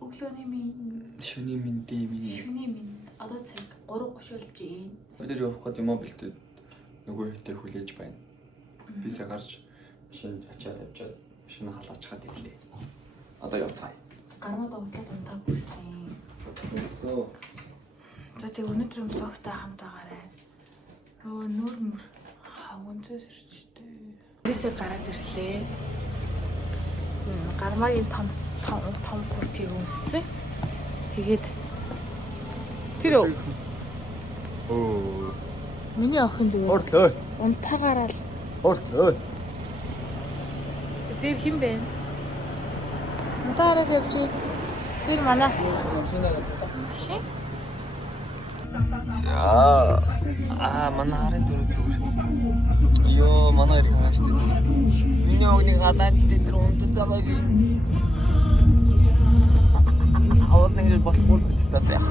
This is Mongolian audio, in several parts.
өглөөний минь. Шөний минь. Шөний минь. Одоо цаг 3:30 болж байна. Өдөр явах гээд юм бэлдээд нөгөө хэтэ хүлээж байна. Бисээ гарч машин ачаад авчаад машин халаачхаад ирлээ. Одоо явцгаая. Гармууд утлаад унтаа бүсэн. Соо. За тэг өнөөдөр влогтай хамтаагаарай. Өө нүр хавгонцос ирчтэй. Бисээ гараад ирлээ. Гармагийн том куртгийг өмссөн. Тэгээд тэр миний охин зүгээр Ортлоо. унтаагаараа л Ортлоо. Дэв хин бэ? Унтаараа л явж. Тэр манай машин. За. Манай харын дөрөв зүгээр. Йоо, манай хэрэг хааштай зүгээр. Миний огныг гадаад дээр унтаж байгаагийн. Авал нэг болохгүй гэдэг таа.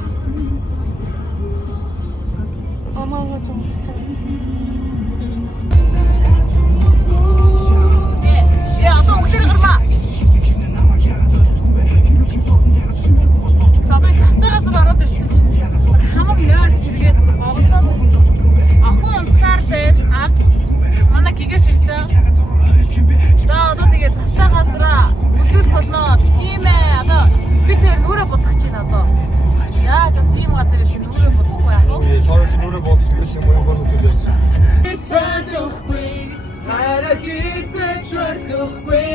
Амаа ч унтцаа. Одоо өглөө гармаа. Одоо цастагаас ороод ирсэн чинь хамаг нойр сэргээд оглоод охин унтсаар байж манай гигээс ирсэн. За одоо тэгээ цастаа газараа үзүүл болно. Тийм ээ. Одоо би тэр нүрэ бодох чинь одоо. Яаж бас ийм газар ирэх нүрэ бодохгүй яах вэ? Сорч нүрэ бодох гэсэн юм уу гэдэг. Садахгүй харагицээ чөрөхгүй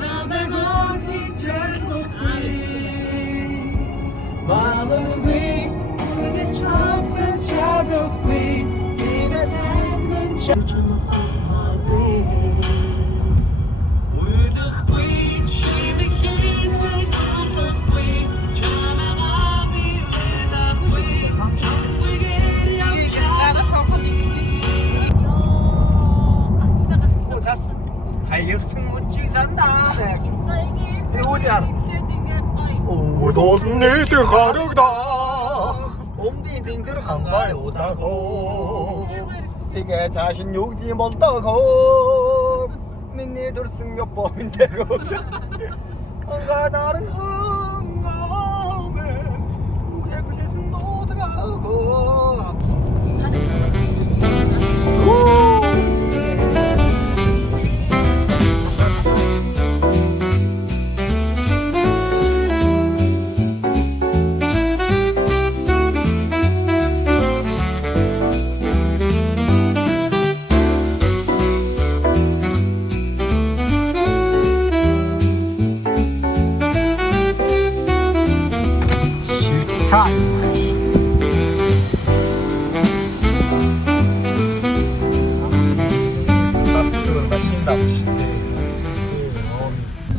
намайг хичээхгүй Мамагүй гэж чадахгүй тиймээс хатман чадахгүй Уйдахгүй чимэг хийх чадахгүй чамаа бидаггүй Хайрсан мөчиг сандаа. Өөдөр. Өдөрний тэр харагдаа. Өмдийн тэнгэр хангай удаагүй. Тэгээ цааш нь юу гэм болдогоо. Миний дурсан ёпон дэрөө. Ангаа нархан гаамэ. Үгэглэсэн нотгаагүй.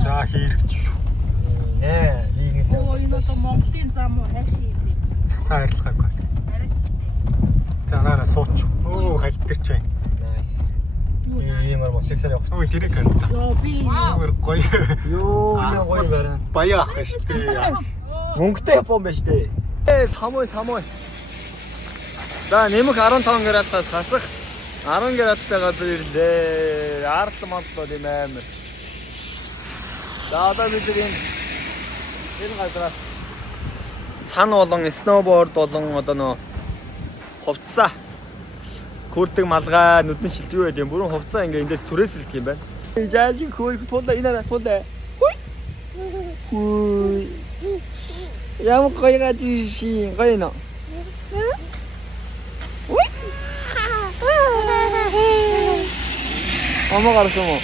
За хийлгэж. Нэ, ийгээд одоо Монголын зам уу хайш юм бэ? сайрлахаагүй. За нараа сууч. Хайлтгэрч байна. Nice. Иймэр мотоциклээр явах. Ой, тэрэг харта. Йоо би Өөр гоё. Юу гоё байна. Баяа ах шүү дээ. Мөнгөтэй Япон байж тээ. Самой. За нэмэх 15 градусаас хасах 10 градустай газар ирлээ. Ард мантлоо юм амар. За одоо бид энэ газраас цан болон сноуборд болон одоо нөө хувцас хүрдэг малгай нүдэн шилт юу гэдэг юм бүрэн хувцас ингээ эндээс түрээсэлдэг юм байна. Яаж хөөх тулаа инаа тулаа. Хүй. Ямар гоё гадиши гоё нөө. Ама гарсан уу?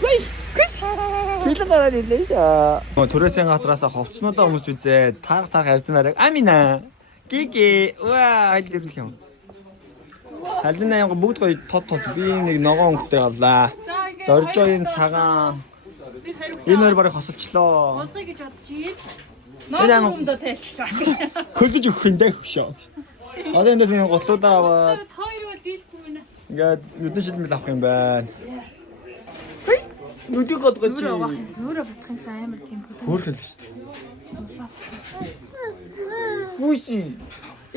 Хүй. Хилэн гараад ирлээ шаа. Түрээсийн газраас хувцснуудаа өмж үзээ. Тарах харьцмаар. Амина. Гиги. Ваа, хэлбэл юм. Халина яг бүгд гоё тод би нэг ногоон өнгөтэй гавлаа. Доржогийн цагаан. Энээр барыг хосолчлоо. Болгоё гэж бодож байна. Ноомдоо тайлчсан. Хөлж өгөх юм даа хөшөө. Одоо эндээс нэг готлуудаа аваад Хоёр бол дийлгүй байна. ингээд нүдэн шилмэл авах юм байна. Нүдийг годгож. Нүрэ бодох юмсан амар тийм хөдөө. Хөөрхөл шүү дээ. Үгүй.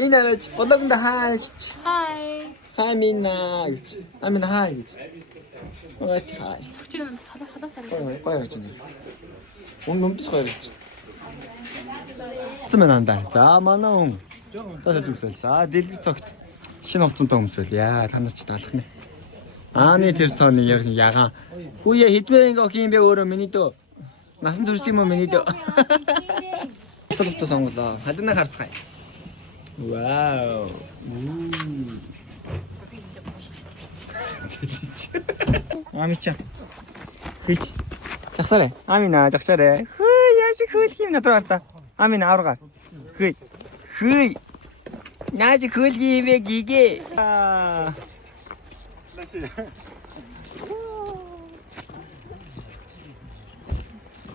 Энэ аваач болгонд хаа гэж. Хай. Хамина гэж. Амина хаа гэж. Ой хай. Чи халаас хараа. Гоё гэж. Өмнөмдөс гоё гэж. Цацсан байна андаа. За манай хүн. Тасалж үсэл. За дэлгэр цогт шинэ хувцантай өмсөл. Яа танаас ч талах нэ. Ааны тэр цааны ягаан. Хүүе хэдвэр ингээ охин бэ өөрөө миний дөө. Насан турш юм уу миний дөө. Толгой сонголоо. Хаднаа харцгаая. Вау. Амича. Хич. Загсарэ. Амина загсарэ. Хөө яши хөөх юм надад та. Амина аврага. Хүй. Хүй. Наажи хөөх юм бэ гигэ.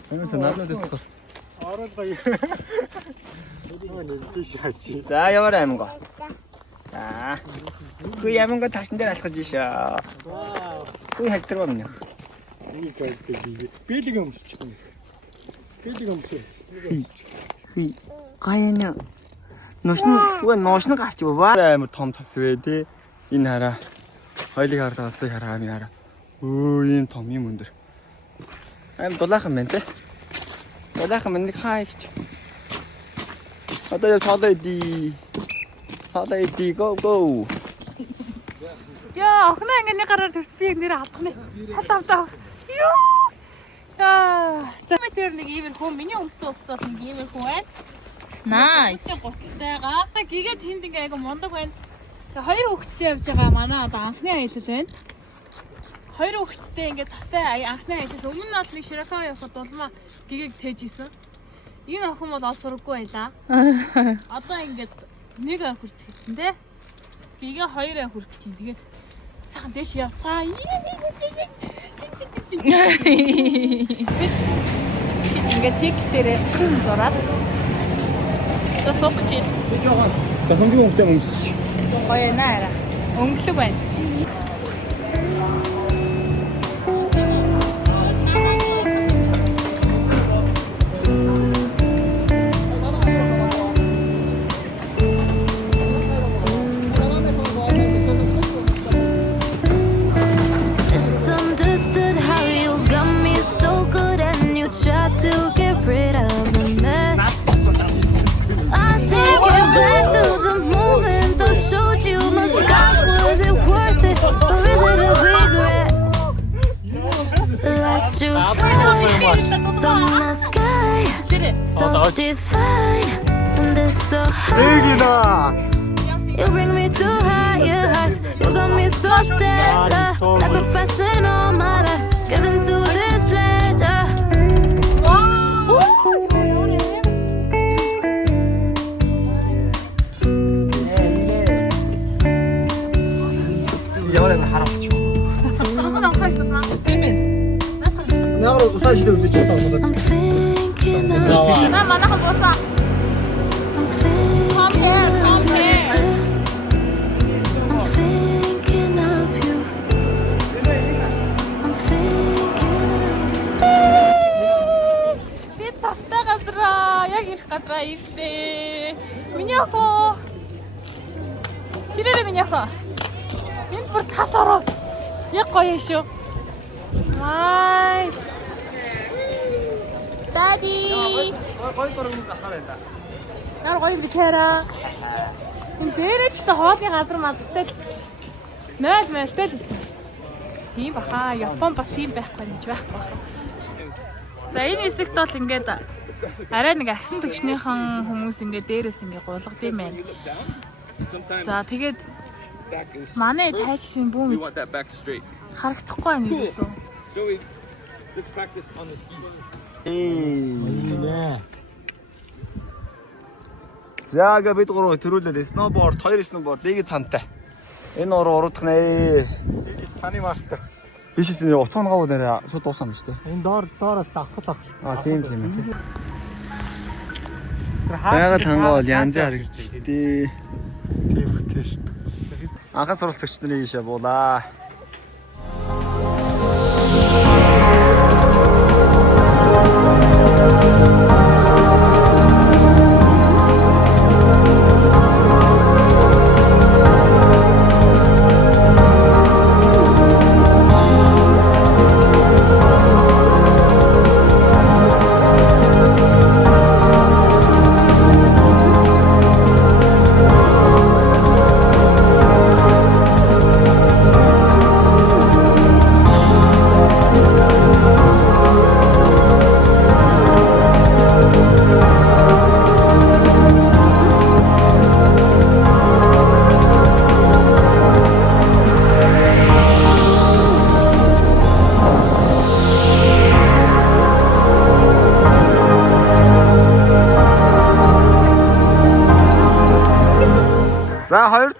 그래서 나도 됐어. 알았다. 이거. 자, 여봐라 해문 거. 자, 그 해문 거 다시 내려 가지셔. 그 할 들어거든요. 그러니까 이게 빌딩 음식 지금. 빌딩 음식. 이 가야냐. 너시는 같이 봐. 뭐 톰 타스웨디 이 나라. хоёлыг хараад алсыг хараа яара. Ийм том юм өндөр. Аим дулаахан байна те. Дулаахан мань хаа гэж. Одоо яв цаадаа иди. Цаадаа иди go. Яа, охин ингэ нэг гараар төрс би нэр авах нэ. Хатавтаа. Юу. За, тэр нэг иймэрхүү миний өмсөн уцаас нэг иймэрхүү байна. Nice. Гостайгаа. Гигээд тэнд ингээ айгу мундаг байна. Хоёр хүүхэдтэй явж байгаа манай одоо анхны аялал байна. Хоёр хүүхэдтэй ингээд цастай анхны аялал өмнө нь нэг Широкоо явахад улмаа гэгийг тээжсэн. Энэ охин бол ол сураггүй байлаа. Одоо ингээд нэг ан хүрч хэлсэн те. Бигээ хоёр ан хүрч чинь. Тэгээд цаахан дэш явцгаа. Бид ингээд тик дээрээ зураад одоо суух чинь. Би жоохон зөвхөн хүмүүстэй өмсөж. Гоё наараа. Өнгөлөг байна. Misunderstood how you got me so good and you tried to get rid of the mess. I take it back to the moment I showed you my scars. Was it worth it or is it a regret? Like you find summer sky so divine and this so high. You bring me to higher heights. You got me so stellar. Sacrificing all my life, giving to this pleasure. яваарай хараач. Цаахан анхаарсан. Тийм ээ. 나로 사실은 의지했어. I'm thinking of you. На манайхан буусаа. I'm thinking of you. I'm thinking of you. I'm thinking of you. Би цастай газараа, яг ирэх газараа ирлээ. Миний охин. Чирээрээ миний охин. Энд бүр цас ороо. Яг гоё шүү. Nice. Daddy. Гой зураг захаарай да. Яар гоё бикэра. Энд дээрээ ч гэсэн хоолны газар мазтай. 0 мэлтэй л хэлсэн шүү. Тийм баха. Япон бас тийм байхгүй гэж байхгүй. За энэ хэсэгт бол ингээд арай нэг агсан төвчнийхэн хүмүүс ингээд дээрээс ингээд гулгад юм байна. За тэгээд манай тайчсан бүүм We want that back straight. харагдахгүй байна гэсэн. Joey, let's practice on the skis. За гээ бид гурав төрүүлээ. Сноуборд, хоёр сноуборд, нэг цантай. Энэ уруудах нэ. Цаны мастер. Биш тийм утгын гав дээр шууд дууссан биз дээ. Энэ доороос авах. Тийм ээ. Байгаль хангаа бол янзаар харагдчихдээ. Тийм тест. Анхаас суралцагч нарын ийшээ буулаа.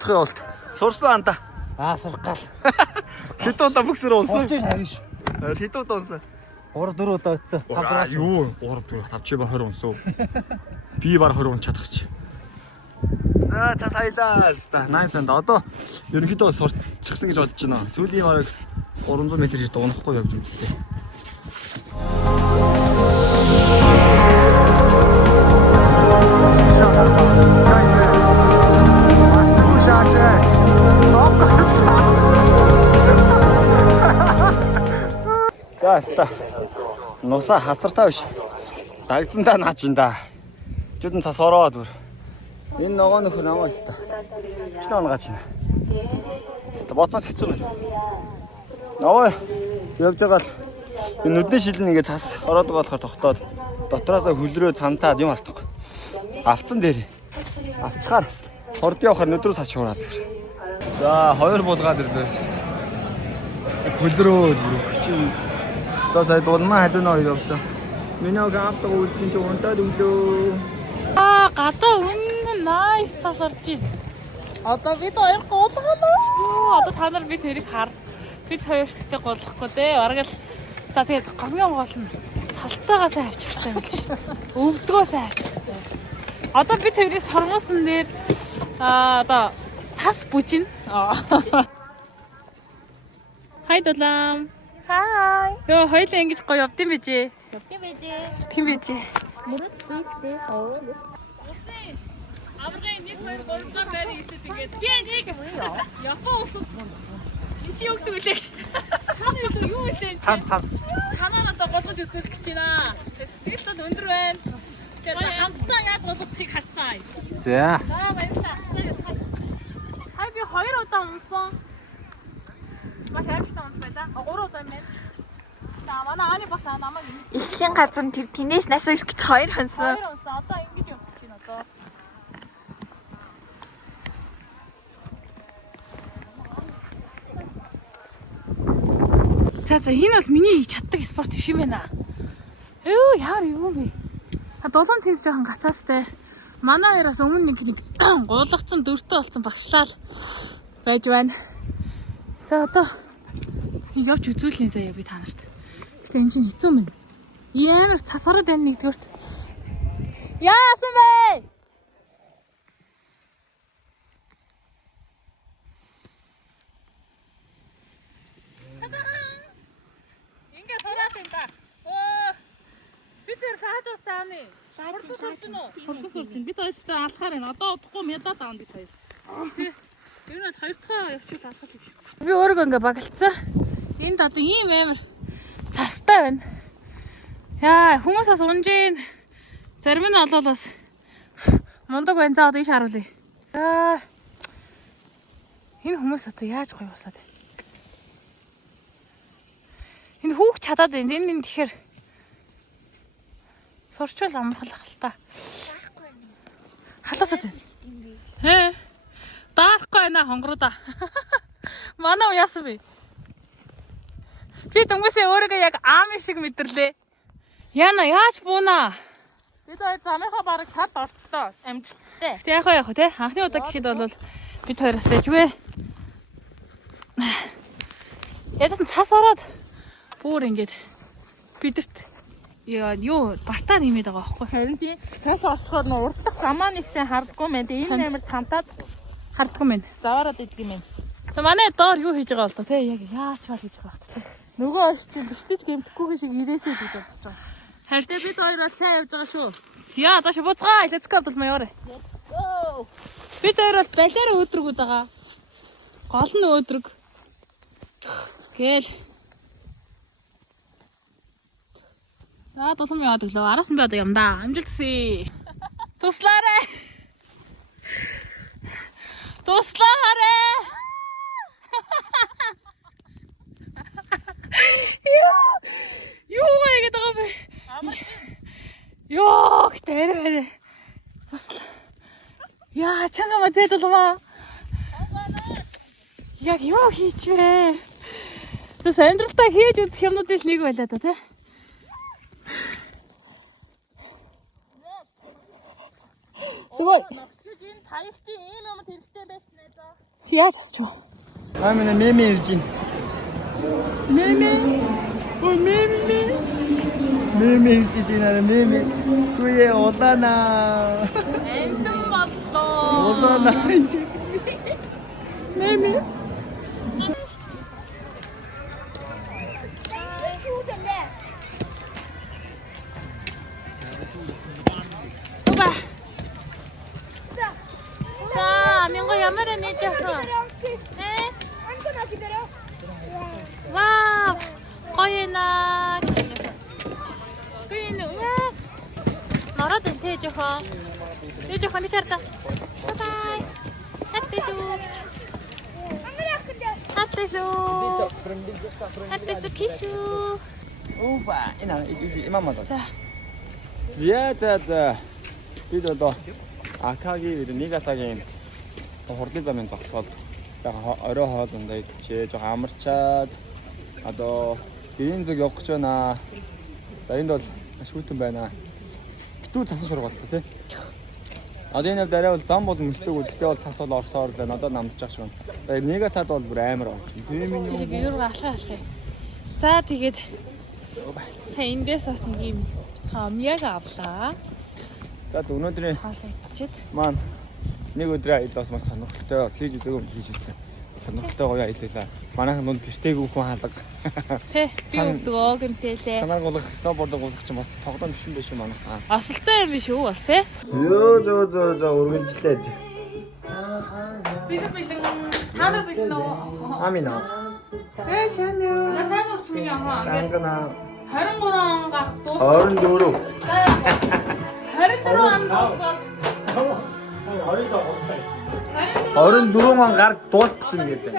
сурахын болт. Сурсан анда. Сурах гал. Хэдэн удаа бөксөр унсан? Хариш. Хэдэн удаа унсан? 3-4 удаа утсан. 5 Юу? 3 4 5 чи ба 20 унсав. Би баг 20 унс чадах чи. За та саялаа л та. Nice and одоо ерөнхийдөө сурчихсан гэж бодож байна. Сүүлийн бараг 300 м шиг дуунахгүй явж үзлээ. За аста. Нуса хацартаа биш. Дагдандаа наачинда. Чүдэн цас ороод бүр. Энэ нөгөө нөхөр намайг аста. Члээ онгаач байна. Аста ботоос хэцүү байна. Нөгөө явж байгаа л энэ нүдний шилэн ингээ цас ороод байгаа болохоор тогтоод дотроосоо хөлрөө цантаад юм артахгүй. Авцсан дээр. Авчгаар хорд явахаар нүд рүү цас шуураад зэр. За хоёр булгаад ирлээс. Хөлрөө бүр. Одоо сая дулмаа хадуна хоёр явсан. Миний гамтаг үлчин ч унтаад өглөө. Гадаа үнэн nice цас орж байна. Одоо бид хоёр гулгана. Одоо та нар бид хоёрыг хар. Бид хоёр шигтэй гулгахгүй дээ. Бараг л за тэгээд гомьёо гол нь салтайгаа сайн авчих хэрэгтэй юм биш. Өвдгөө сайн авчих хэрэгтэй. Одоо бид хоёрын сормосон дээр одоо цас бүжин. Хай дулаам. Хай. Йоо хоёлаа ингэж гоё явдсан байж. Явдсан байжээ. Тийм байж. Мөрөд бийсээ. Аврагын 1 2 3 дахь байр хийдэг ингээд. Би нэг япон усад. Энд чи юу гэдэг үлээ? Цаана юу үлээ чи? Цаанаа одоо болгож үзүүлэх гэж байна. Сэтгэл бол өндөр байна. Тэгээд хамтдаа яаж болгохыг харцгаая. За. За баярлалаа. Хай би 2 удаа унсан. Маш амартай унсан байлаа. 3 удаа юм байна. За манай ааны багш намайг Ихэлийн газар тэр тэнээс нас ирэх гэж 2 хонсон. 2 унсан. Одоо ингэж явах гэж байна одоо. За энэ бол миний чаддаг спорт биш юм байна. Юу яар юм бэ? Дулам тэнс жоохон гацаастай. Манай хоёроос өмнө нэг гуулгацсан дөртөө болсон багшлал байж байна. За одоо явж үзүүлнэ заяа би та нарт. Гэтэ энэ чинь хэцүү мэн. Ямар цас ороод байна нэгдүгürt. Яасан бэ? Ингээ сураад энэ та. Бид тэр хааж ус тааны. Хурдас урдын. Бид хоёртой алхаар байна. Одоо удахгүй медаль аавна бид хоёр. Тэр нь бол хоёр дахь явчихвал алхах юм шиг. Би өөрөө ингээ багалцсан. Энд одоо ийм амар цастай байна. Яа, хүмүүсээс унжийн. Зарим нь олол бас мундаг байна. За одоо ийш харуулъя. Энэ хүмүүс одоо яаж гоё болоод байна? Энэ хүүхд чадаад байна. Энэ тэгэхээр сурчвал амархалах л та. Халаацаад байна. Даахгүй байна хонгороо. Манай уу яасан бэ? Би дөнгөсөө өөрийгөө яг аами шиг мэдэрлээ. Яна яаж буунаа? Бид хоёр замынхаа бараг цад орцлоо. Амжилттай. Яг яах вэ те? Анхны удаа гэхэд бол бид хоёроос дэжгүй. Яасан цас ороод бүр ингэж бидэрт юу бартаар нэмээд байгаа байхгүй харин тийм цас орцохоор нь урдлах замаа нэгсэн хардггүй мэн. Энэ амар цантаад хардггүй мэн. Заваараад идэг юм байна. За манай доор юу хийж байгаа бол тоо те яг яаж чаар хийж байгаа бат те. Нөгөө орч чинь бишдэж гэмтэхгүй шиг ирээсэй гэж бодож байгаа. Харин бид хоёр бол сайн явж байгаа шүү. Яа доош буцгаа. Let's go бол маяр. Let's go. Бид хоёр бол балиараа өөдрөгүүд байгаа. Гол нь өөдрөг. Гээл. Дулам яваад өглөө. Араас нь би одоо юм да. Амжилт хүсье. Туслаарай. Туслаарай. Юу яагаад байгаа бэ? Ёо, тэрэ. Бас. Яа, чанга мөдөд болов. Яг юу хийчихвэ? Тэс амьдралтаа хийж үзэх юмнуудын нэг байлаа да, тий? Сэгой. Таягч ийм юм хэрэгтэй байсан ээ за. Чи яаж асч вэ? Амина меми ирж байна. Меми ирж байна меми. Күе удана. Эндэн боллоо. Удана. Меми. Оба. 자, 민거 ямар нээж яасан? Вау! Гоё наа. Гоё нөө. Нараад энэ жоохон. Тэ жоохон ни чарта. Бай. Хаттесүү. Хаттесүү. Хаттесүү кисүү. Оба. Ина и지 имам마다. За. Бид одоо Акагийн Нигатагийн хурдан замын зогсоолд орой хоолндоо идчихээ жоо амарчаад одоо биеийн зүг явах гэж байна. За энд бол шүүтэн байна. Битүү цасан шург боллоо тий. Одоо энэ дараа бол зам бол мөсдөг үлдээ бол цас бол орсоор л надад намдчих шиг байна. Нигатад бол бүр амар болж байна. Тийм юм. Юу алхах. За тэгээд сайн эндээс бас нэг юм цаамяг авлаа. За өнөөдрийн Хаалаа идчихэд. маань нэг өдрөө аялал бас маш сонирхолтой хийж үзсэн. Сонирхолтой гоё аяллаа. Манайхан дунд биштэйг хүн хаалга. Тэ би өгдөгөө гэмтээлээ. Санаар гулах, сноубордыг гулах чинь бас тоглоом биш юм биш юм манайхан. Осолтой юм биш үү бас тэ? Зөө үргэлжлээд. Бид танаас их нөө. Амина. Шанё. Насаа усмын яхаа. Гангана. 23 гах дуус. 24. 24 ан дуусгаад. 24 он гар дуусах гэж юм гэдэг.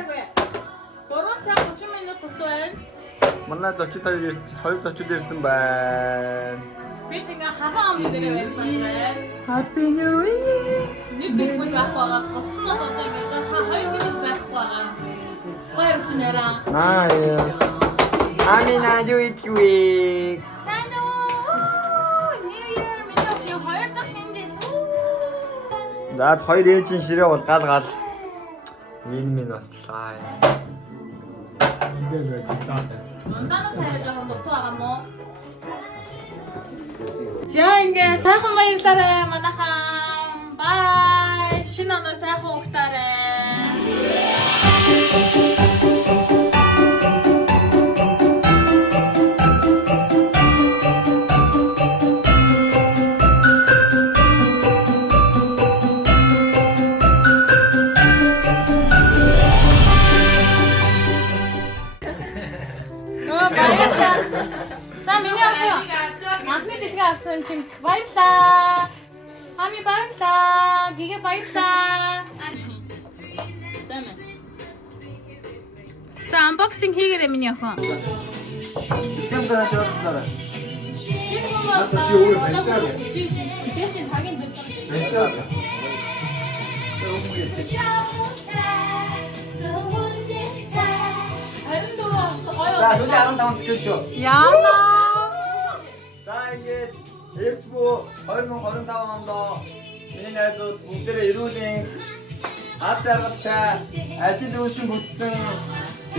3 цаг 30 минут дутуу байна. Манай зочид хоёр зочид ирсэн байна. Би тэгээ хасаа амны дээр байсан байна. Happy New Year. Нэг гэргүй байхгүй байгаа. Тоснос одоо ингээд сая 2 гэрэг байхгүй байгаа. Хоёр ч нэраа. Nice. Амина юу идвэ? Сайн уу? New Year миний хоёр дахь шинэ жил. Даад хоёр ээлжийн ширээ бол гал. Минь баслаа. Андаа тавьж байгаа дутуу байгаа мó. За ингээ сайхан баярлаарай манайхан. Бай. Шинэ оноо сайхан ухтаарай. За миний авсан. Анхны дэлхий авсан чинь баярлаа. Хами баярлаа. Гээ баярлаа. За unboxing хийгээрэй миний охин. Тэм дааш оролцоо. Чи өөрөө баяжаа. Чи дэсийн хагийн Баяжаа. За нүдэ 15 скил шүү. Яана. За ингээд эртбүү 2025 онд миний найзууд бүгдээрээ эрүүлийн ад жаргалтай ажил үйлчин бүтсэн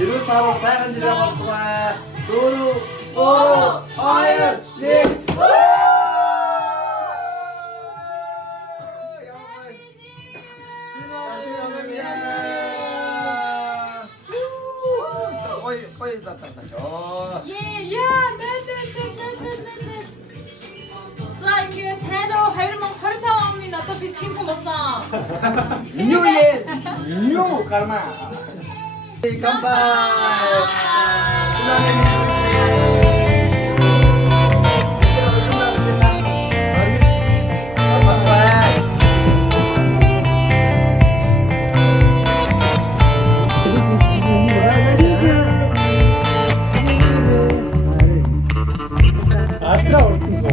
эрүүл саруу сайхан жирээ болтугай. 4 2 1 Ой, затарташоо. За ингээд сайн уу 2025 оны надад би чимхэн болсон. New Year. New karma. Кампай. Атра уртын соо.